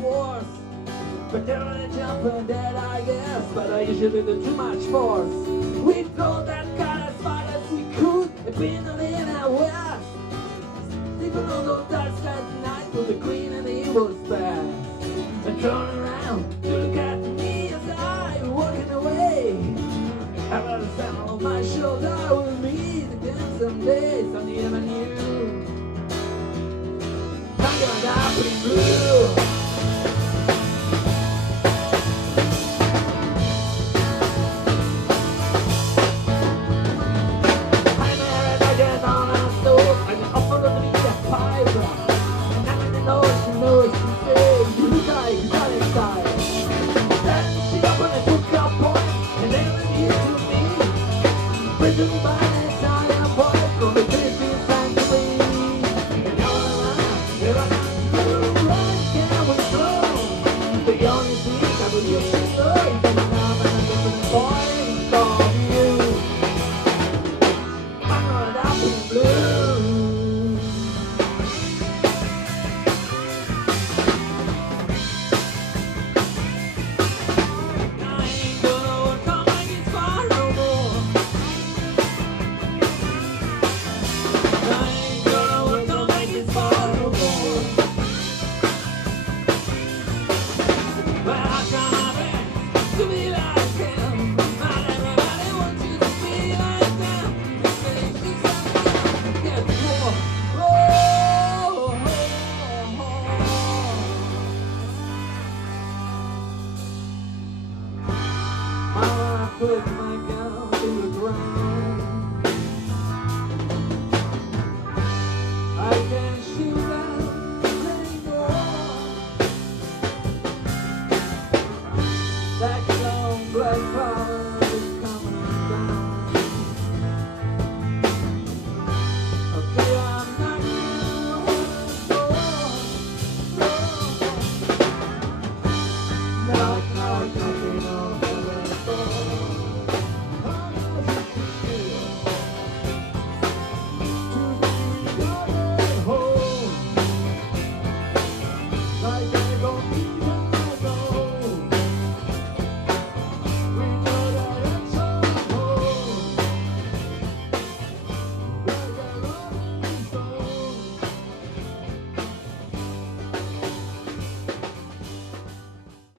force. But they're only jumping dead, I guess. But I usually do too much force. We throw that car as far as we could, and been on in our west. Sleeping on those dark skies tonight with the green and the evil spare. And turn around to look at me as I'm walking away. I got a sound on my shoulder. We'll meet again someday, Sunday Avenue. I'm gonna die pretty blue. I'm married, I get on a stove. I can offer to me a pipe. And I'm in the nose, she knows, she says, you guys, you got it, guys. Then she opened a book up point, and then it is to me. Written by an Italian boy from the 15th century. And all around, there are not blue, red, can we flow. The only thing I will use to know is that I'm a different boy from you. I'm not up in blue. I ain't gonna work on my guitar no more. I ain't gonna work on my guitar no more. But how can I beg to be like them? Not everybody wants you to be like them. It makes you something get more. Oh, oh, oh. I wanna put my